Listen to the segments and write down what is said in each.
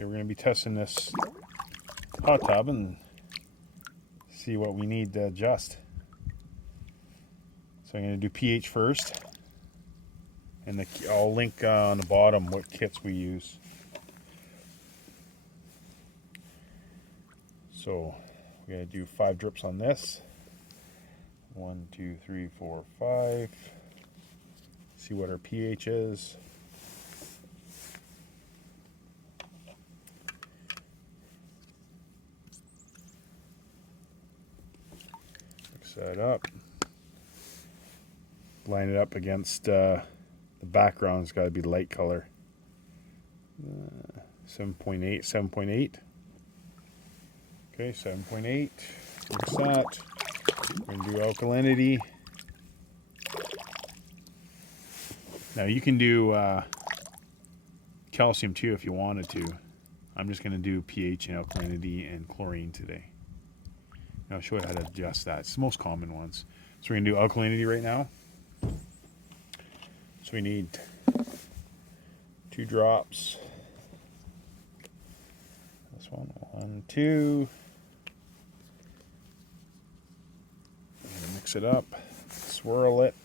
Okay, we're going to be testing this hot tub and see what we need to adjust. So I'm going to do pH first, and I'll link on the bottom what kits we use. So we're going to do 5 drips on this. 1, 2, 3, 4, 5. See what our pH is. Mix that up. Line it up against the background. It's got to be light color. 7.8, 7.8. Okay, 7.8. Mix that. We're going to do alkalinity. Now you can do calcium too if you wanted to. I'm just going to do pH and alkalinity and chlorine today. And I'll show you how to adjust that. It's the most common ones. So we're going to do alkalinity right now. So we need 2 drops. This one, 1, 2. I'm going to mix it up, swirl it.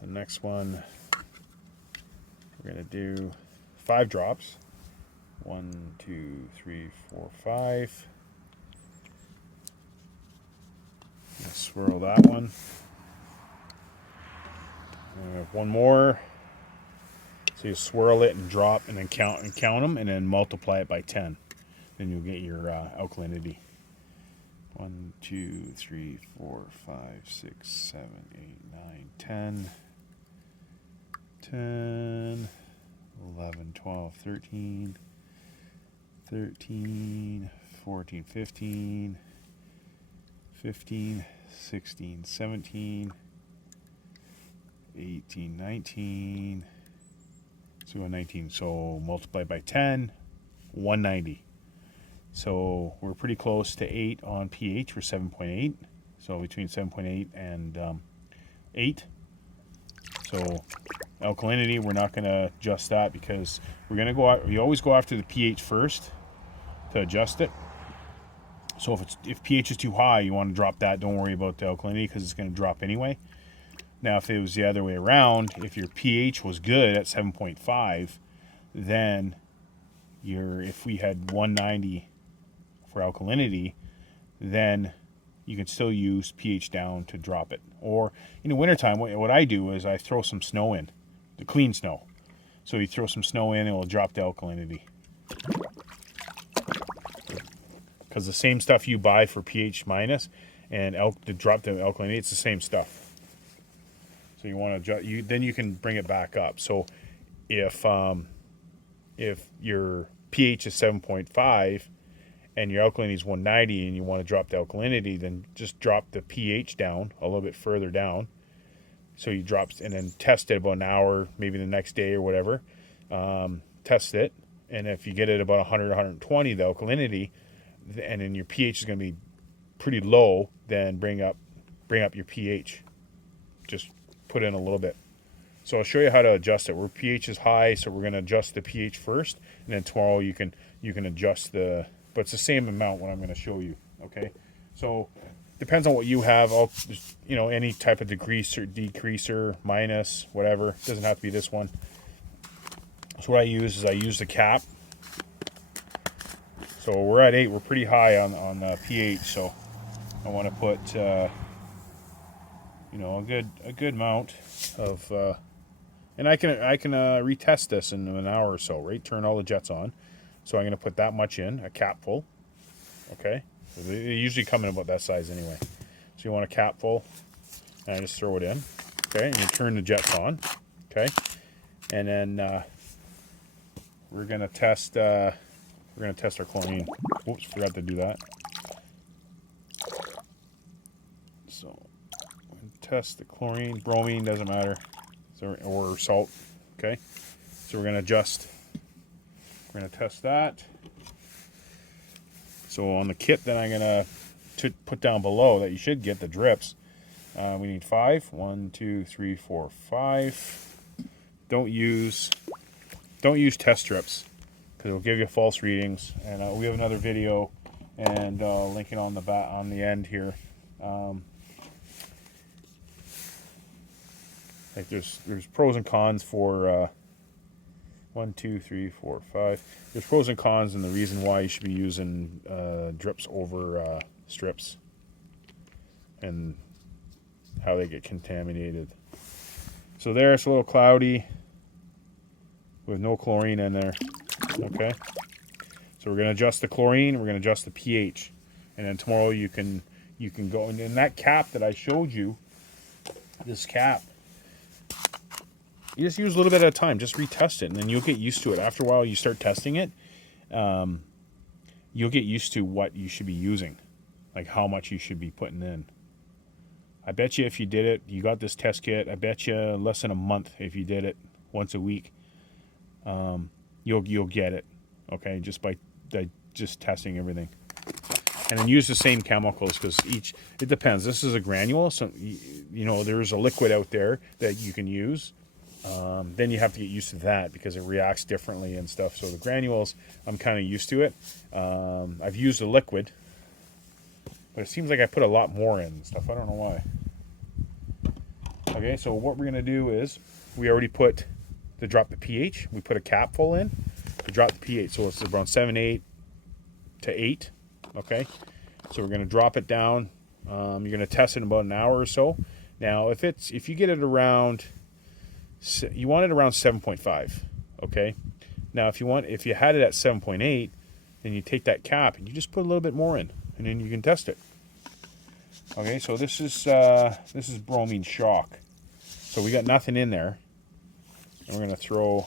The next one, we're going to do 5 drops. 1, 2, 3, 4, 5. Swirl that one. We have one more. So you swirl it and drop, and then count them, and then multiply it by 10. Then you'll get your alkalinity. 1, 2, 3, 4, 5, 6, 7, 8, 9, 10. 10, 11, 12, 13, 13, 14, 15, 15, 16, 17, 18, 19, so 19. So multiply by 10, 190. So we're pretty close to 8 on pH. We're 7.8. So between 7.8 and 8. So alkalinity, we're not going to adjust that because we're going to go out. You always go after the pH first to adjust it. So if pH is too high, you want to drop that. Don't worry about the alkalinity because it's going to drop anyway. Now, if it was the other way around, if your pH was good at 7.5, then if we had 190 for alkalinity, then you can still use pH down to drop it. Or in the wintertime, what I do is I throw some snow in, the clean snow. So you throw some snow in, and it will drop the alkalinity. Because the same stuff you buy for pH minus and to drop the alkalinity, it's the same stuff. So you want to then you can bring it back up. So if your pH is 7.5 and your alkalinity is 190 and you want to drop the alkalinity, then just drop the pH down a little bit further down. So you drop and then test it about an hour, maybe the next day or whatever. Test it, and if you get it about 100, 120, the alkalinity, and then your pH is going to be pretty low, then bring up your pH. Just put in a little bit. So I'll show you how to adjust it. Where pH is high, so we're going to adjust the pH first, and then tomorrow you can adjust but it's the same amount what I'm going to show you. Okay, so depends on what you have. Any type of decreaser, minus, whatever. It doesn't have to be this one. So what I use is the cap. So we're at 8. We're pretty high on pH. So I want to put a good amount of, and I can retest this in an hour or so. Right, turn all the jets on. So I'm going to put that much in, a cap full. Okay, so they usually come in about that size anyway. So you want a cap full, and I just throw it in. Okay, and you turn the jets on. Okay, and then we're going to test. We're going to test our chlorine. Whoops, forgot to do that. So we're going to test the chlorine, bromine, doesn't matter, or salt. Okay, so we're going to adjust. We're going to test that. So on the kit that I'm going to put down below that you should get the drips, we need 5. 1, 2, 3, 4, 5. Don't use test strips. because it'll give you false readings. And we have another video and linking on the end here. Like there's pros and cons for 1, 2, 3, 4, 5. There's pros and cons, and the reason why you should be using drips over strips, and how they get contaminated. So there, it's a little cloudy with no chlorine in there. Okay, so we're going to adjust the chlorine, we're going to adjust the pH, and then tomorrow you can go, and in that cap that I showed you, this cap, you just use a little bit at a time. Just retest it, and then you'll get used to it. After a while, you start testing it, you'll get used to what you should be using, like how much you should be putting in. I bet you if you did it, you got this test kit, I bet you less than a month if you did it once a week, you'll get it, okay, just by just testing everything. And then use the same chemicals, because it depends. This is a granule, so you know there's a liquid out there that you can use. Then you have to get used to that because it reacts differently and stuff. So the granules, I'm kind of used to it. I've used the liquid, but it seems like I put a lot more in and stuff. I don't know why. Okay, so what we're going to do is, we already put to drop the pH. We put a capful in to drop the pH. So it's around 7.8 to 8. Okay, so we're going to drop it down. You're going to test it in about an hour or so. Now, if you get it around, you want it around 7.5. Okay, now if you had it at 7.8, then you take that cap and you just put a little bit more in, and then you can test it. Okay, so this is Bromine Shock. So we got nothing in there, and we're gonna throw,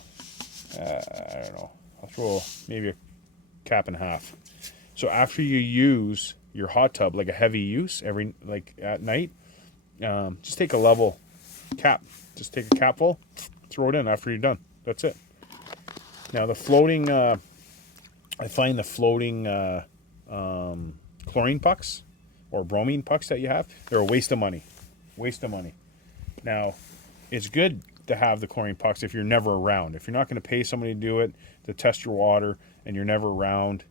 I don't know, I'll throw maybe a cap and a half. So after you use your hot tub, like a heavy use, like at night, just take a level cap. Just take a capful, throw it in after you're done. That's it. Now the floating, I find the floating chlorine pucks or bromine pucks that you have, they're a waste of money. Waste of money. Now, it's good to have the chlorine pucks if you're never around. If you're not going to pay somebody to do it, to test your water, and you're never around,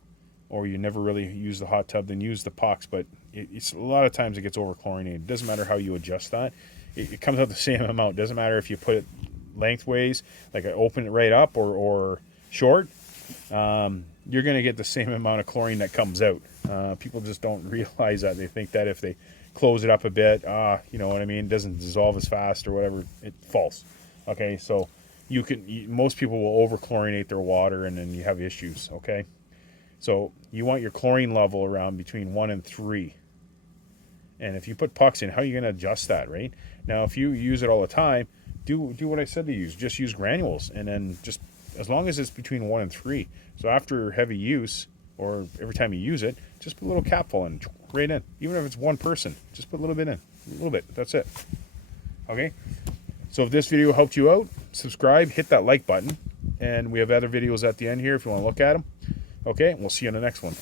or you never really use the hot tub, then use the pucks. But it's a lot of times it gets over chlorinated. It doesn't matter how you adjust that. It comes out the same amount. It doesn't matter if you put it lengthways, like I open it right up, or short. You're going to get the same amount of chlorine that comes out. People just don't realize that. They think that if they close it up a bit, you know what I mean, it doesn't dissolve as fast or whatever. It's false. Okay, so most people will over chlorinate their water, and then you have issues. Okay, so you want your chlorine level around between 1 and 3. And if you put pucks in, how are you going to adjust that, right? Now, if you use it all the time, do what I said to use. Just use granules, and then just as long as it's between 1 and 3. So after heavy use, or every time you use it, just put a little capful in, right in. Even if it's one person, just put a little bit in, a little bit. That's it. Okay. So if this video helped you out, subscribe, hit that like button, and we have other videos at the end here if you want to look at them. Okay, and we'll see you on the next one.